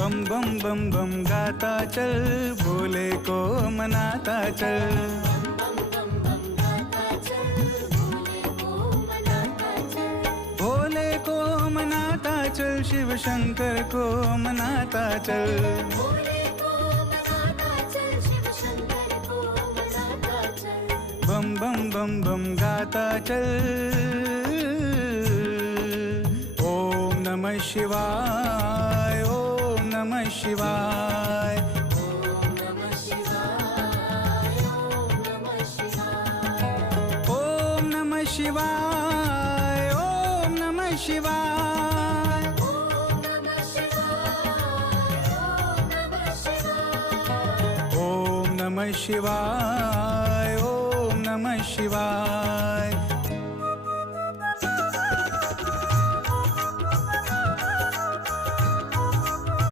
बम बम बम बम गाता चल, भोले को मनाता चल। भोले को मनाता चल, शिव शंकर को मनाता चल। बम बम बम बम गाता चल। ओम नमः शिवाय, ओम नमः शिवाय। ओम नमः शिवाय, ओम नमः शिवाय। ओम नमः शिवाय, ओम नमः शिवाय। ओम नमः शिवाय, ओम नमः शिवाय।